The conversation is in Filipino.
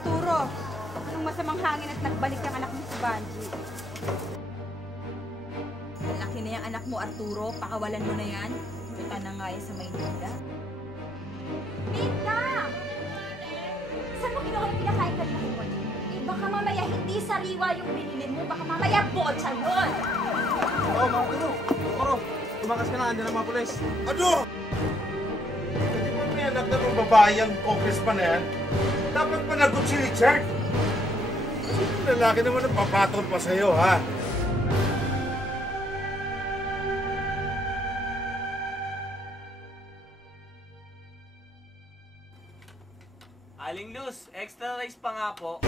Arturo, anong masamang hangin at nagbalik ang anak mo si Banji? Laki na yung anak mo, Arturo. Pakawalan mo na yan. Punta na nga yan sa Maynila. Mika! Saan mo kinuha yung pinakain ka ng mo? Eh baka mamaya hindi sariwa yung binili mo. Baka mamaya botsa yun. Oo, Ma'am Arturo. Arturo, tumakas ka na. Andiyan ang mga pulis. Ano? Hindi mo may anak na ng babae ang congressman na yan? Dapat panagot si Richard. Sino lalaki naman ang papatol pa sa'yo, ha? Aling Luz, extra rice pa nga po.